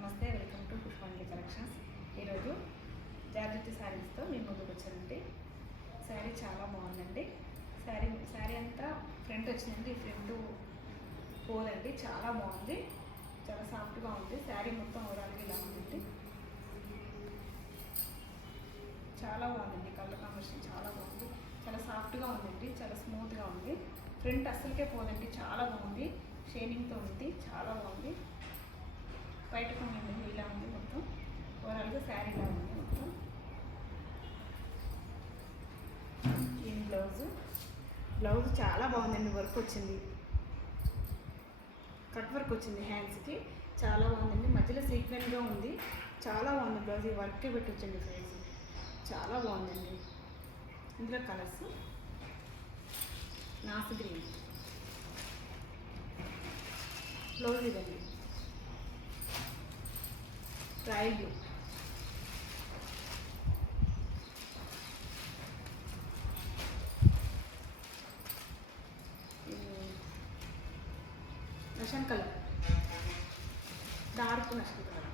నమస్తే, welcome to పుష్పాంజలి collections. ఈరోజు జార్జెట్ శారీస్తో మీ ముందుకు వచ్చానండి. శారీ చాలా బాగుందండి. శారీ అంతా ఫ్రంట్ వచ్చిందండి. ఫ్రంట్ పోదండి, చాలా బాగుంది, చాలా సాఫ్ట్గా ఉంది. శారీ మొత్తం ఓవరాల్గా ఇలా ఉందండి. చాలా బాగుందండి. కలర్ కాంబినేషన్ చాలా బాగుంది, చాలా సాఫ్ట్గా ఉందండి, చాలా స్మూత్గా ఉంది. ఫ్రంట్ అస్సలకే పోదండి, చాలా బాగుంది. షైనింగ్తో ఉంది, చాలా బాగుంది. బయట కొంచెం ఇలా ఉంది. మొత్తం ఓవరాల్గా శారీ ఇలా ఉంది. మొత్తం దీని బ్లౌజ్ చాలా బాగుందండి. వర్క్ వచ్చింది, కట్ వర్క్ వచ్చింది హ్యాండ్స్కి, చాలా బాగుందండి. మధ్యలో సీక్వెంట్గా ఉంది, చాలా బాగుంది. బ్లౌజ్ ఈ వర్కే పెట్టొచ్చండి. ప్రైస్ చాలా బాగుందండి. ఇందులో కలర్స్ నాసు గ్రీన్, బ్లౌజ్ ఇదండి రాయల్ బ్లూ, నషన్ కలర్, డార్క్ నషన్ కలర్,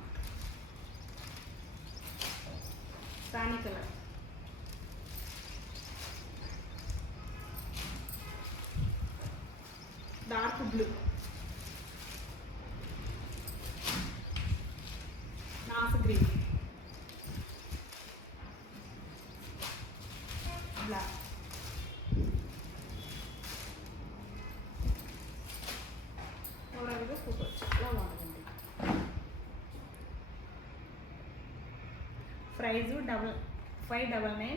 రాణి కలర్, డార్క్ బ్లూ, నాసు గ్రీన్, బ్లాక్, ఓవరాల్గా సూపర్, చాలా బాగుంటుందండి. ప్రైజు 599.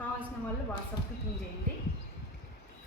కావాల్సిన వాళ్ళు వాట్సాప్కి పిన్ చేయండి.